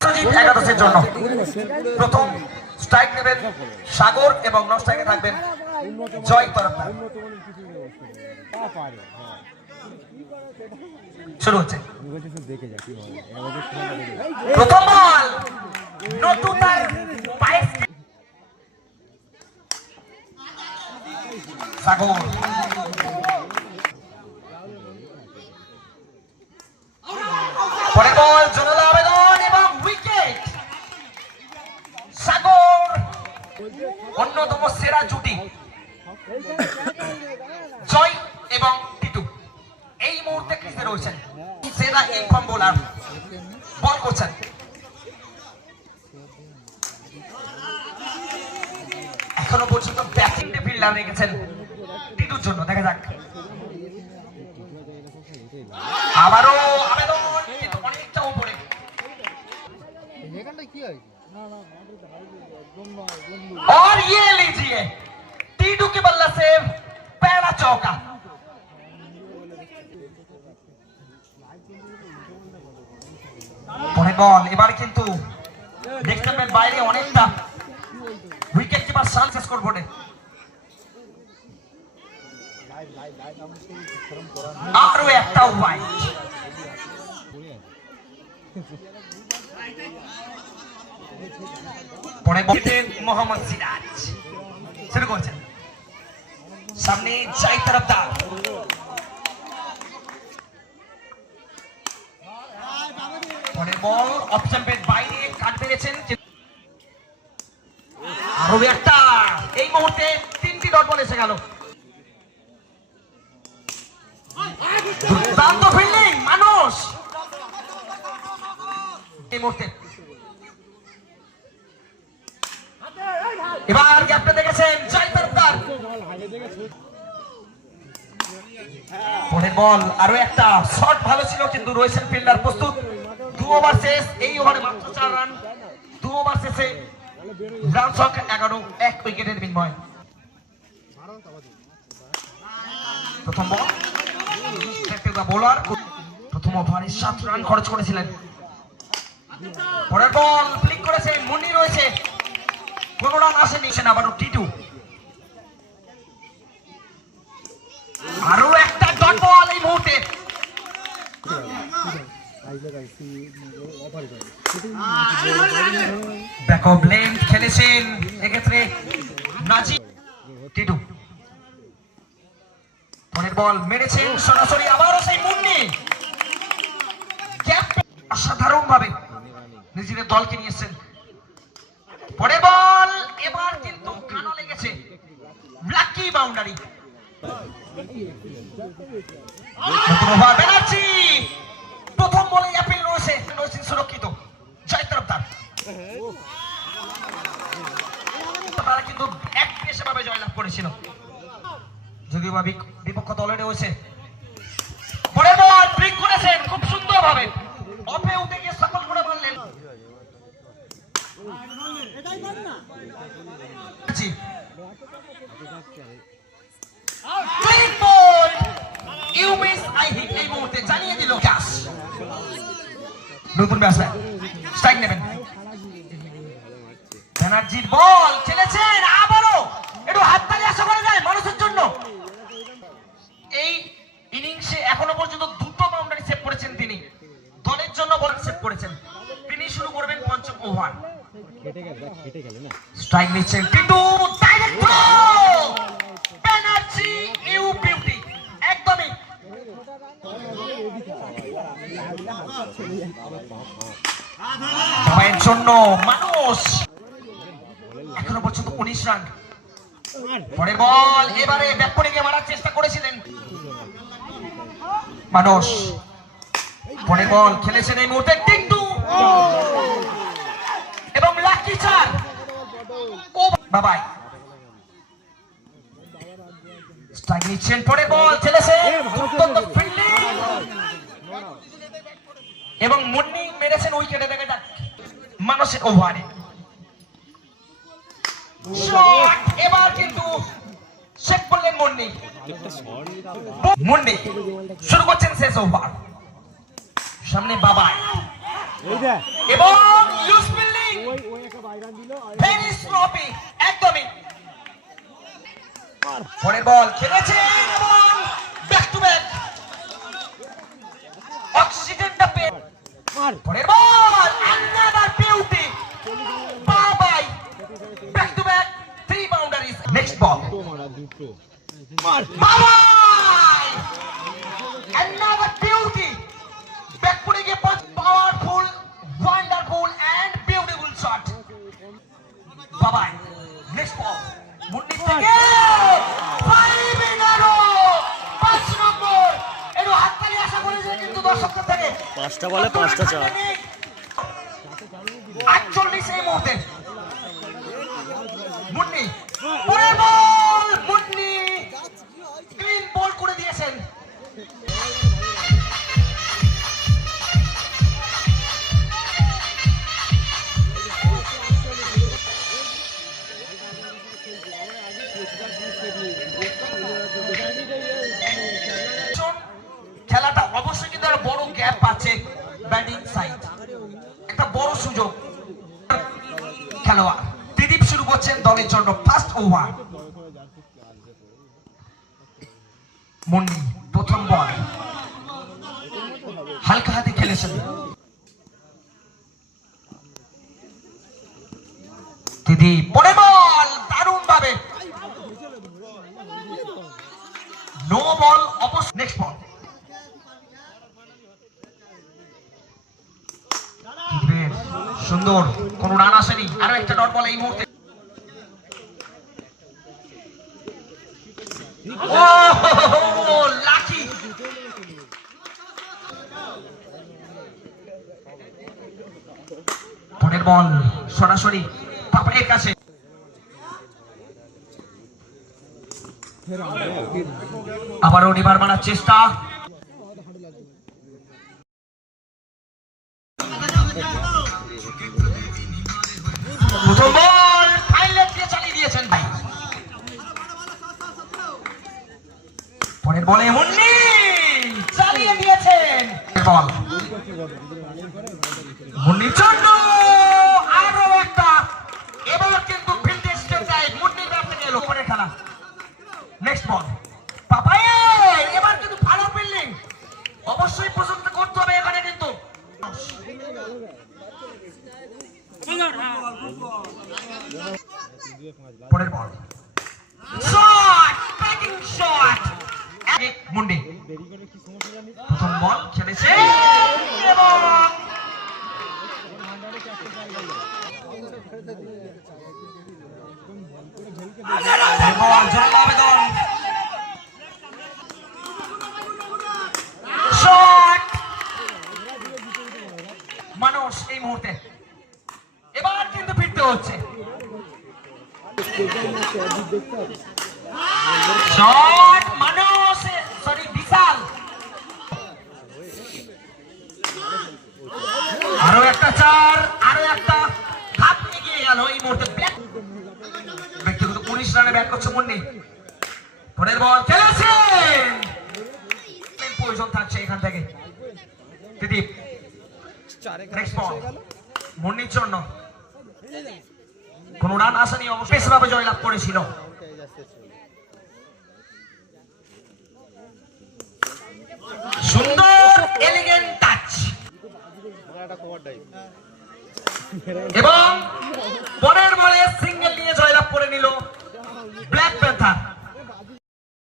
একাদশের জন্য। প্রথম স্ট্রাইক নেবেন সাগর এবং নন থাকবেন জয় তরফদার শুরু হচ্ছে পরে বল জোরালো আবেদন এবং উইকেট সাগর অন্যতম সেরা জুটি। জয় এবং টিটু এই মুহূর্তে ক্রিজে রয়েছেন সেরা ইনফর্ম বোলার বল করছেন। এখনও পর্যন্ত ব্যাটিং ফিল্ডার রেখেছেন টিটুর জন্য। দেখা যাক। আবারও আবেদন অনেকটা উপরে। এখানটা কি হয়েছে और ये लीजिए टीडू की बल्ला से पहला चौका পরে বল এবার কিন্তু দেখতে পাবেন বাইরে অনেকটা উইকেট কিপার শান্ত স্কোর বোর্ডে আরো একটা ওয়াইড পরে বলছেন মোহাম্মদ সিরাজ। শুরু করছেন। সামনে যাই তরফদার। পরে বল, অপশন পেট বাইরে কাট পেরেছেন। আরও একটা। এই মুহূর্তে তিনটি ডট বল এসে গেল দুর্দান্ত ফিল্ডিং মানুষ এই মুহূর্তে এবার গ্যাপটা দেখেছেন? জয় পরের বল, আরও একটা। শট ভালো ছিল, কিন্তু রয়েছেন ফিল্ডার প্রস্তুত। দু ওভার শেষ, এই ওভারে মাত্র চার রান। দু ওভার শেষে রান সংখ্যা এগারো, এক উইকেটের বিনিময়। প্রথম বল। বোলার প্রথম ওভারে সাত রান খরচ করেছিলেন। পরের বল ফ্লিক করেছে মুন্নি রয়েছে। কোন রান আসেনি আবারও টিটু। আরও একটা ডট এই মুহূর্তে। এক্ষেত্রে টিটু। পরের বল মেরেছেন সরাসরি আবারও সেই মুন্নি। অসাধারণ ভাবে নিজেদের দলকে নিয়ে এসেছেন। পরে বল, এবার কিন্তু কানা লেগেছে। লাকি বাউন্ডারি প্রথম বলে অ্যাপিল রয়েছে রয়েছেন সুরক্ষিত। জয় তরফদার তারা কিন্তু এক পেশে ভাবে জয়লাভ করেছিল। যদিও বা বিপক্ষ দলে রয়েছে। পরে বল, ব্রিক করেছেন খুব সুন্দর ভাবে অফে উঠে গিয়ে সফল করে বললেন জি। You miss, I hit এই মুহূর্তে জানিয়ে দিল ক্যাশ নতুন ব্যাটসম্যান স্ট্রাইক নেবেন। ব্যানার্জির বল খেলেছেন আবারও। একটু হাততালি আশা করা যায় মানুষের জন্য। এই ইনিংসে এখনও পর্যন্ত দুটো বাউন্ডারি সেভ করেছেন তিনি। দলের জন্য বল সেভ করেছেন। তিনি শুরু করবেন পঞ্চম ওভার। স্ট্রাইক নিচ্ছেন টিটু ডাইরেক্ট ব্যানার্জি বিউটি একদমই। সময়ের জন্য মানুষ। এখনও পর্যন্ত উনিশ রান। পরের বল, এবারে ব্যাক করে গিয়ে মারার চেষ্টা করেছিলেন। মানুষ। পরের বল খেলেছেন এই মুহূর্তে টিন্টু। এবং লাকি চার ও বাবাই। পরের বল দুর্দান্ত ফিল্ডিং এবং মুন্নি মেরেছেন উইকেটে দেখা যাক। মানুষের ওভারে। এবার কিন্তু শেখ করলেন মুন্নি। মুন্নি শুরু করছেন শেষ ওভার সামনে বাবা এবং ভেরি স্লপি একদমই। পরের বল খেলেছেন এবং ব্যাক টু ব্যাক অক্সিজেনটা পেয়ে পরের বল another beauty bye bye back to back three boundaries next ball bye bye another beauty back putting a punch powerful wonderful and পাঁচটা বলে পাঁচটা চার। আটচল্লিশ এই মুহূর্তে। খেলোয়াড়। ত্রিদীপ শুরু করছেন দলের জন্য ফার্স্ট ওভার মুন্নি, প্রথম বল হালকা হাতে খেলেছেন। দিদি পরে বল দারুণ ভাবে নো বল অবশ্য নেক্সট বল কিপের সুন্দর কোন রান আসেনি আরও একটা ডট বল এই মুহূর্তে পরের বল সরাসরি কাছে। আবারও নিবার মারার চেষ্টা। পরের বলে মুন্নি চালিয়ে দিয়েছেন। বল। মুন্নির জন্য আরও একটা এবার কিন্তু ফিল্ডে স্টেপ দেয় মুন্নির ব্যাট থেকে এলো পরের খেলা নেক্সট বল পাপায়ে এবার কিন্তু ভালো ফিল্ডিং অবশ্যই পছন্দ করতে হবে এখানে কিন্তু পরের বল শট ব্যাটিং শট এক মুন্ডি প্রথম বল খেলেছে এবং বল জল আবেদন শট মানুষ এই মুহূর্তে। এবার কিন্তু ফিরতে হচ্ছে। মানুষ সরি বিশাল। আরও একটা চার, আরও একটা। গেল এই মুহূর্তে প্রয়োজন থাকছে এখান থেকে। দিদীপ নেক্সট জন্য। কোন রান আসেনি অবশ্যই জয়লাভ করেছিল। সুন্দর এলিগেন্ট টাচ এবং পরের বলে সিঙ্গেল নিয়ে জয়লাভ করে নিল ব্ল্যাক প্যান্থার।